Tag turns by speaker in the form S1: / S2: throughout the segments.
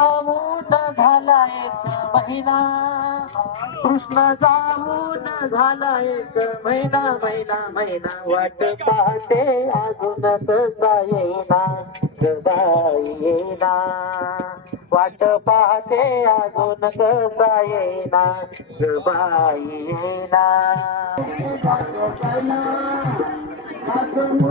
S1: जाऊन झाला एक महिना. कृष्ण जाऊन झाला एक महिना महिना महिना. वाट पाहते अजून कसा येईना गबाई येईना. वाट पाहते अजून कसा येईना गबाई येईना. अजून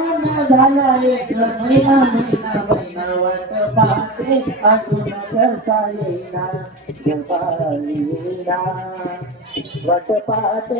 S2: त्यांना. त्याच्या
S1: महिना महिना महिना वाट पाहते अजून करता येईना वाट पाहते